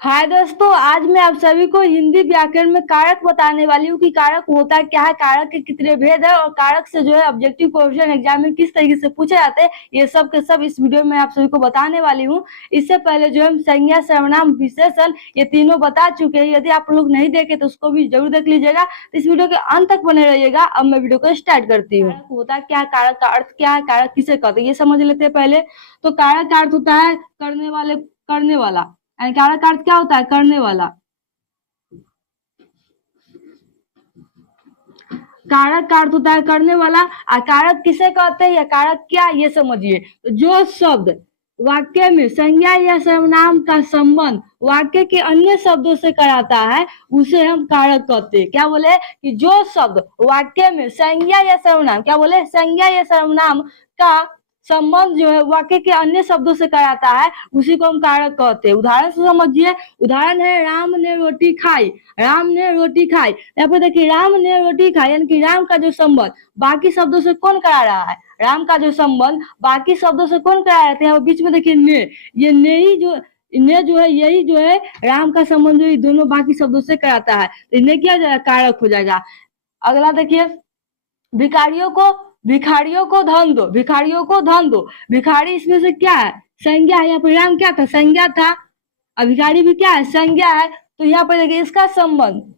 हाय दोस्तों, आज मैं आप सभी को हिंदी व्याकरण में कारक बताने वाली हूँ कि कारक होता क्या है, कारक के कितने भेद है और कारक से जो है ऑब्जेक्टिव क्वेश्चन एग्जाम में किस तरीके से पूछे जाते हैं। ये सब के सब इस वीडियो में आप सभी को बताने वाली हूँ। इससे पहले जो हम संज्ञा, सर्वनाम, विशेषण ये तीनों बता चुके हैं। यदि आप लोग नहीं देखे तो उसको भी जरूर देख लीजिएगा। तो इस वीडियो के अंत तक बने रहिएगा। अब मैं वीडियो को स्टार्ट करती हूँ। कारक होता क्या है, कारक का अर्थ क्या है, कारक किसे कहते हैं ये समझ लेते हैं पहले। तो कारक का अर्थ होता है करने वाला। कारक का अर्थ क्या होता है, करने वाला। कारक का अर्थ होता है करने वाला। और कारक किसे कहते हैं या कारक क्या, ये समझिए। तो जो शब्द वाक्य में संज्ञा या सर्वनाम का संबंध वाक्य के अन्य शब्दों से कराता है उसे हम कारक कहते हैं। क्या बोले कि जो शब्द वाक्य में संज्ञा या सर्वनाम, क्या बोले, संज्ञा या सर्वनाम का संबंध जो है वाक्य के अन्य शब्दों से कराता है उसी को हम कारक कहते हैं। उदाहरण से समझिए। उदाहरण है राम ने रोटी खाई। राम ने रोटी खाई, यहाँ पर देखिए राम ने रोटी खाई, यानी कि राम का जो संबंध बाकी शब्दों से कौन करा रहा है, राम का जो संबंध बाकी शब्दों से कौन करा रहे थे। यहाँ बीच में देखिए ने, ये ने ही जो ने जो है यही जो है राम का संबंध जो दोनों बाकी शब्दों से कराता है, तो इन्हें क्या जाएगा, कारक हो जाएगा। अगला देखिए, भिखारियों को धन दो। भिखारियों को धन दो, भिखारी इसमें से क्या है, संज्ञा है। यहाँ पर राम क्या था, संज्ञा था। भिखारी भी क्या है, संज्ञा है। तो यहाँ पर देखिए इसका संबंध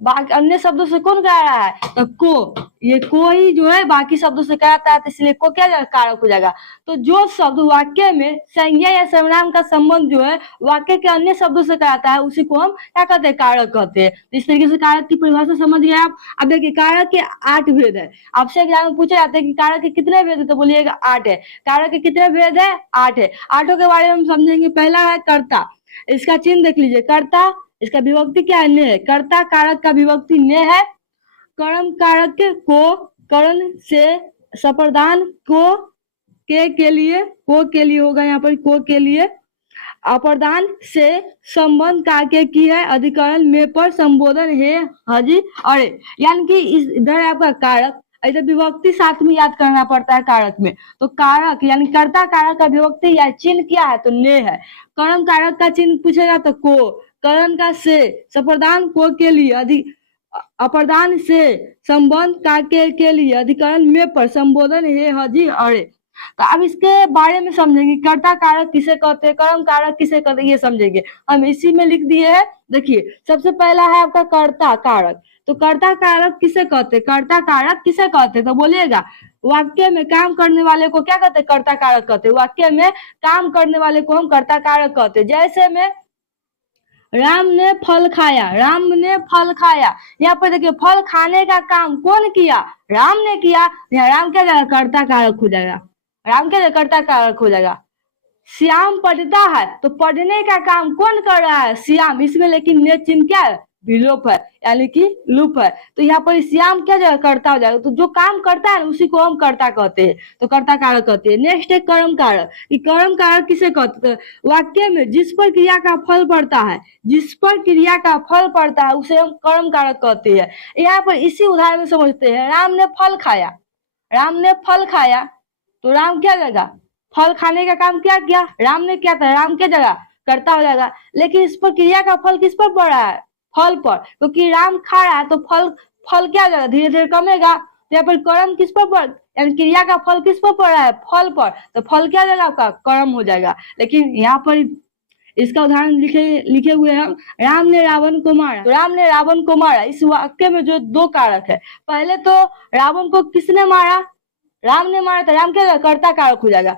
बाकी अन्य शब्दों से कौन करा रहा है, तो को, ये को ही जो है बाकी शब्दों से कराता है, तो इसलिए को क्या जाएगा, कारक हो जाएगा। तो जो शब्द वाक्य में संज्ञा या सर्वनाम का संबंध जो है वाक्य के अन्य शब्दों से कराता है उसी को हम क्या कहते हैं, कारक कहते हैं। तो इस तरीके से कारक की परिभाषा समझ गए आप। अब देखिए कारक के 8 भेद है। आपसे एग्जाम में पूछा जाता है कि कारक के कितने भेद है, तो बोलिएगा 8 है। कारक के कितने भेद है, 8 है। 8 के बारे में हम समझेंगे। पहला है कर्ता। इसका चिन्ह देख लीजिए, कर्ता। इसका विभक्ति क्या है, ने है। कर्ता कारक का विभक्ति ने है। कर्म कारक को करण से सप्रदान को के लिए, को के लिए होगा यहाँ पर, को के लिए। अप्रदान से संबंध कार्य की है। अधिकरण में पर संबोधन है हजी अरे, यानी कि इधर है आपका कारक, इधर विभक्ति साथ में याद करना पड़ता है कारक में। तो कारक यानी कर्ता कारक का विभक्ति या चिन्ह क्या है, तो ने है। कर्म कारक का चिन्ह पूछेगा तो को, करण का से, सप्रदान को के लिए, अप्रदान से संबंध कार्य के लिए, अधिकरण में पर संबोधन है हजी अरे। तो अब इसके बारे में समझेंगे, कर्ता कारक किसे कहते हैं, कर्म कारक किसे कहते हैं, ये समझेंगे। हम इसी में लिख दिए हैं। देखिए सबसे पहला है आपका कर्ता कारक। तो कर्ता कारक किसे कहते हैं, कर्ता कारक किसे कहते हैं, तो बोलिएगा वाक्य में काम करने वाले को क्या कहते हैं, कर्ता कारक कहते हैं। वाक्य में काम करने वाले को हम कर्ता कारक कहते हैं। जैसे में राम ने फल खाया, राम ने फल खाया, यहाँ पर देखिए फल खाने का काम कौन किया, राम ने किया। यहाँ राम क्या जाएगा, कर्ता कारक हो जाएगा। राम क्या कर्ता कारक हो जाएगा। श्याम पढ़ता है, तो पढ़ने का काम कौन कर रहा है, श्याम। इसमें लेकिन ने चिन्ह क्या है, विलोप है, यानी कि लुप है। तो यहाँ पर श्याम क्या जाएगा, कर्ता हो जाएगा। तो जो काम करता है उसी को हम कर्ता कहते हैं, तो कर्ता कारक कहते हैं। नेक्स्ट है कर्म कारक। कर्म कारक किसे कहते हैं, वाक्य में जिस पर क्रिया का फल पड़ता है, जिस पर क्रिया का फल पड़ता है उसे हम कर्म कारक कहते हैं। यहाँ पर इसी उदाहरण में समझते हैं। राम ने फल खाया, राम ने फल खाया, तो राम क्या जाएगा, फल खाने का काम क्या किया, राम ने किया था। राम क्या जगह, कर्ता हो जाएगा। लेकिन इस पर क्रिया का फल किस पर पड़ रहा है, फल पर, क्योंकि राम खा रहा है तो फल फल क्या जाएगा, धीरे धीरे कमेगा। तो यहाँ पर कर्म किस पर पड़, यानी क्रिया का फल किस पर पड़ रहा है, फल पर, तो फल क्या जाएगा आपका, कर्म हो जाएगा। लेकिन यहाँ पर इसका उदाहरण लिखे हुए हैं। राम ने रावण को मारा, तो राम ने रावण को मारा। इस वाक्य में जो दो कारक है, पहले तो रावण को किसने मारा, राम ने मारा, तो राम क्या कर्ता कारक हो जाएगा।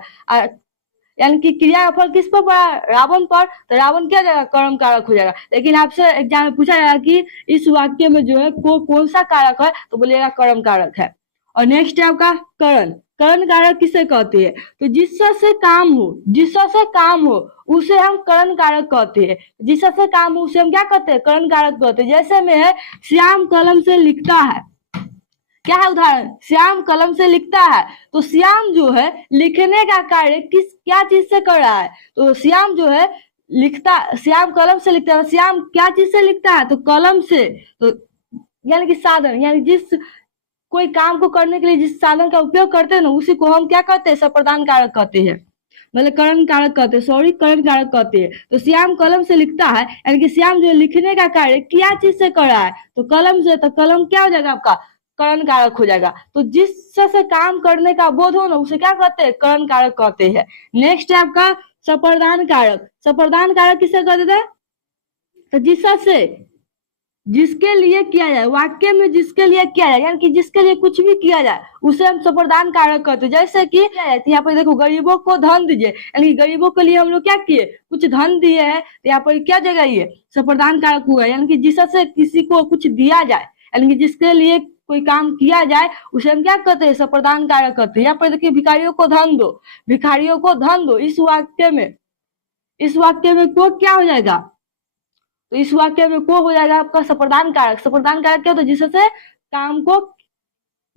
यानी कि क्रिया का फल किस पर पड़ा, रावण पर, तो रावण क्या जाएगा, कर्म कारक हो जाएगा। लेकिन आपसे एग्जाम में पूछा जाएगा कि इस वाक्य में जो है को कौन सा कारक है, तो बोलिएगा कर्म कारक है। और नेक्स्ट है आपका करण। करण कारक किसे कहते हैं, तो जिससे काम हो, जिससे काम हो उसे हम करण कारक कहते हैं। जिससे काम हो उसे हम क्या कहते हैं, करण कारक कहते हैं। जैसे में है श्याम कलम से लिखता है, क्या है उदाहरण, श्याम कलम से लिखता है। तो श्याम जो है लिखने का कार्य किस क्या चीज से कर रहा है, तो श्याम जो है लिखता, श्याम कलम से लिखता है। श्याम क्या चीज से लिखता है, तो कलम से। तो यानी कि साधन, यानी जिस कोई काम को करने के लिए जिस साधन का उपयोग करते हैं ना उसी को हम क्या कहते हैं, सप्रदान कारक कहते हैं। मतलब करण कारक कहते हैं, सॉरी करण कारक कहते हैं। तो श्याम कलम से लिखता है, यानी कि श्याम जो लिखने का कार्य क्या चीज से कर रहा है, तो कलम से। तो कलम क्या हो जाएगा आपका, करण कारक हो जाएगा। तो जिससे काम करने का बोध हो ना, उसे क्या कहते हैं, करण कारक कहते हैं। नेक्स्ट है आपका संप्रदान कारक। संप्रदान कारक किसे कहते हैं, तो जिससे जिसके लिए किया जाए, वाक्य में जिसके लिए किया जाए, यानी कि जिसके लिए कुछ भी किया जाए उसे हम संप्रदान कारक कहते हैं। जैसे कि यहाँ पर देखो, गरीबों को धन दीजिए, यानी गरीबों के लिए हम लोग क्या किए, कुछ धन दिए है, तो यहाँ पर क्या जगह ये संप्रदान कारक हुआ, यानी कि जिससे किसी को कुछ दिया जाए, यानी कि जिसके लिए कोई काम किया जाए उसे हम क्या कहते हैं, संप्रदान कारक कहते हैं। यहाँ पर देखिए, भिखारियों को धन दो, भिखारियों को धन दो, इस वाक्य में को क्या हो जाएगा, तो इस वाक्य में को हो जाएगा आपका संप्रदान कारक। संप्रदान कारक क्या होता है, जिससे काम को,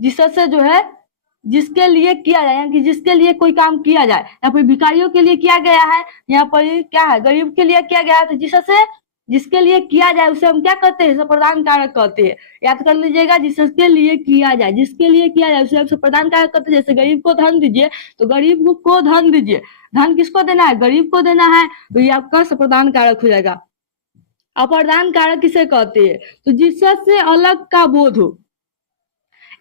जिससे जो है जिसके लिए किया जाए, यानी कि जिसके लिए कोई काम किया जाए। यहाँ पर भिखारियों के लिए किया गया है, यहाँ पर क्या है, गरीब के लिए किया गया है, तो जिससे जिसके लिए किया जाए उसे हम क्या कहते हैं, संप्रदान कारक कहते हैं। याद कर लीजिएगा, जिसके लिए किया जाए, जिसके लिए किया जाए उसे हम संप्रदान कारक कहते हैं। जैसे गरीब को धन दीजिए, तो गरीब को धन दीजिए, धन किसको देना है, गरीब को देना है, तो ये आपका संप्रदान कारक हो जाएगा। अप्रदान कारक किसे कहते हैं, तो जिससे अलग का बोध हो,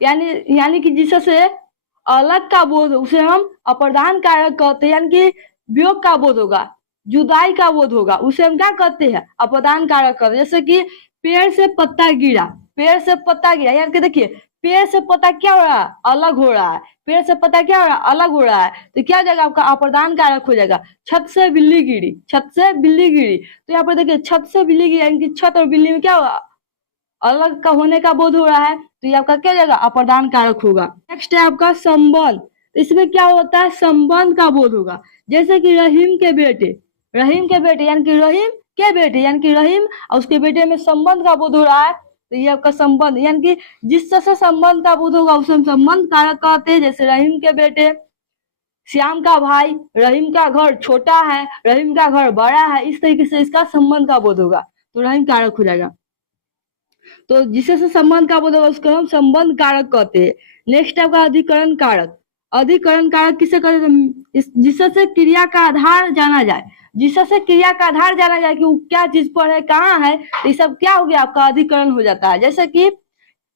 यानी कि जिससे अलग का बोध हो उसे हम अप्रदान कारक कहते हैं। यानी कि वियोग का बोध होगा, जुदाई का बोध होगा, उसे हम क्या कहते हैं, अप्रदान कारक कहते हैं। जैसे कि पेड़ से पत्ता गिरा, पेड़ से पत्ता गिरा, यानी कि देखिए पेड़ से पत्ता क्या हो रहा है, अलग हो रहा है, पेड़ से पत्ता क्या हो रहा है, अलग हो रहा है, तो क्या हो जाएगा आपका अप्रदान कारक हो जाएगा। छत से बिल्ली गिरी, छत से बिल्ली गिरी, तो यहाँ पर देखिए छत से बिल्ली गिरी, यानी कि छत और बिल्ली में क्या हुआ, अलग का होने का बोध हो रहा है, तो ये आपका क्या हो जाएगा, अप्रदान कारक होगा। नेक्स्ट है आपका संबंध। इसमें क्या होता है, संबंध का बोध होगा। जैसे कि रहीम के बेटे, रहीम के बेटे, यानी कि रहीम के बेटे, यानी कि रहीम और उसके बेटे में संबंध का बोध हो रहा है, तो ये आपका संबंध, यानी कि जिससे संबंध का बोध होगा उसे हम संबंध कारक कहते हैं। जैसे रहीम के बेटे, श्याम का भाई, रहीम का घर छोटा है, रहीम का घर बड़ा है, इस तरीके से इसका संबंध का बोध होगा, तो रहीम कारक हो जाएगा। तो जिससे संबंध का बोध होगा उसको हम संबंध कारक कहते हैं। नेक्स्ट आपका अधिकरण कारक। अधिकरण कारक किसे कहते हैं, जिससे क्रिया का आधार जाना जाए, जिससे क्रिया का आधार जाना जाए कि वो क्या चीज पर है, कहाँ है, तो ये सब क्या हो गया आपका अधिकरण हो जाता है। जैसे कि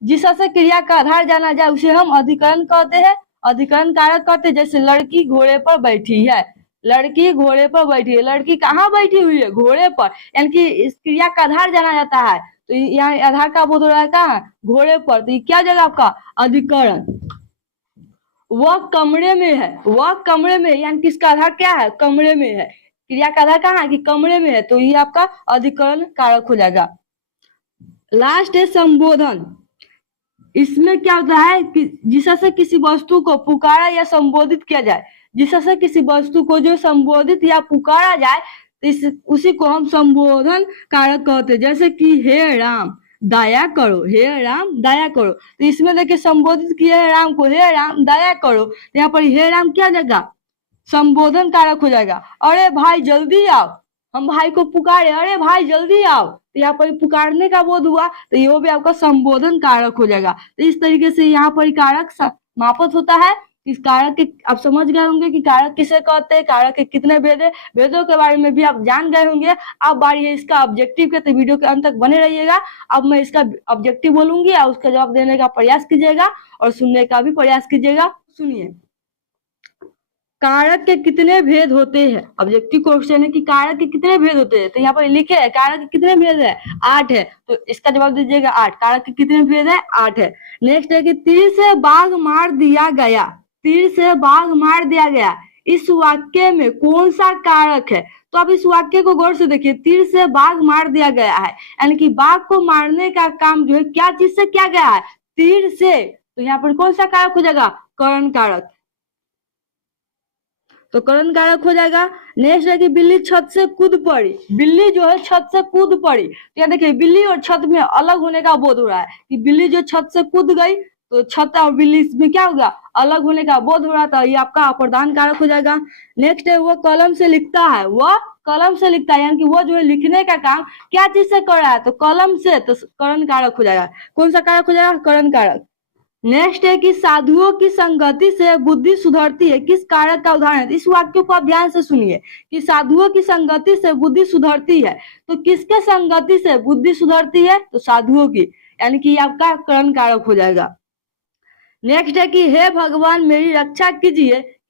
जिससे क्रिया का आधार जाना जाए उसे हम अधिकरण कहते हैं, अधिकरण कारक कहते हैं। जैसे लड़की घोड़े पर बैठी है, लड़की घोड़े पर बैठी है, लड़की कहाँ बैठी हुई है, घोड़े पर, यानी कि इस क्रिया का आधार जाना जाता है, तो यहाँ आधार का बोध हो रहा है कहाँ, घोड़े पर, तो ये क्या जगह आपका अधिकरण। वह कमरे में है, वह कमरे में, यानी कि इसका आधार क्या है, कमरे में है, क्रिया का आधार कहाँ है, कि कमरे में है, तो ये आपका अधिकरण कारक हो जाएगा। लास्ट है संबोधन। इसमें क्या होता है कि जिससे किसी वस्तु को पुकारा या संबोधित किया जाए, जिससे किसी वस्तु को जो संबोधित या पुकारा जाए, उसी को हम संबोधन कारक कहते हैं। जैसे कि हे राम दया करो, हे राम दया करो, तो इसमें देखिए संबोधित किया है राम को, हे राम दया करो, तो यहाँ पर हे राम क्या जाएगा, संबोधन कारक हो जाएगा। अरे भाई जल्दी आओ, हम भाई को पुकारे, अरे भाई जल्दी आओ, तो यहाँ पर पुकारने का बोध हुआ, तो ये भी आपका संबोधन कारक हो जाएगा। तो इस तरीके से यहाँ पर कारक समाप्त होता है। इस कारक के आप समझ गए होंगे कि कारक किसे कहते हैं, कारक के कितने भेद है, भेदों के बारे में भी आप जान गए होंगे। अब बारी है इसका ऑब्जेक्टिव के, तो वीडियो के अंत तक बने रहिएगा। अब मैं इसका ऑब्जेक्टिव बोलूंगी और उसका जवाब देने का प्रयास कीजिएगा और सुनने का भी प्रयास कीजिएगा। सुनिए, कारक के कितने भेद होते हैं। ऑब्जेक्टिव क्वेश्चन है कि कारक के कितने भेद होते हैं, तो यहाँ पर लिखे है कारक के कितने भेद है, 8 है, तो इसका जवाब दीजिएगा 8। कारक के कितने भेद है, 8 है। नेक्स्ट है कि तीर से बाघ मार दिया गया, तीर से बाघ मार दिया गया, इस वाक्य में कौन सा कारक है। तो अब इस वाक्य को गौर से देखिए, तीर से बाघ मार दिया गया है, यानी कि बाघ को मारने का काम जो है क्या चीज से किया गया है, तीर से, तो यहाँ पर कौन सा कारक हो जाएगा, करण कारक, तो करण कारक हो जाएगा। नेक्स्ट है कि बिल्ली छत से कूद पड़ी, बिल्ली जो है छत से कूद पड़ी, तो यहाँ देखिए बिल्ली और छत में अलग होने का बोध हो रहा है कि बिल्ली जो छत से कूद गई, तो छत और बिल्ली में क्या होगा, अलग होने का बोध हो रहा था, ये आपका अप्रदान कारक हो जाएगा। नेक्स्ट है वह कलम से लिखता है, वह कलम से लिखता है, यानी कि वो जो है लिखने का काम क्या चीज से कर रहा है, तो कलम से, तो करण कारक हो जाएगा। कौन सा कारक हो जाएगा, करण कारक। नेक्स्ट है कि साधुओं की संगति से बुद्धि सुधरती है, किस कारक का उदाहरण है? इस वाक्य को आप ध्यान से सुनिए कि साधुओं की संगति से बुद्धि सुधरती है, तो किसके संगति से बुद्धि सुधरती है? तो साधुओं की, यानी कि आपका करण कारक हो जाएगा। नेक्स्ट है कि हे भगवान मेरी रक्षा कीजिए,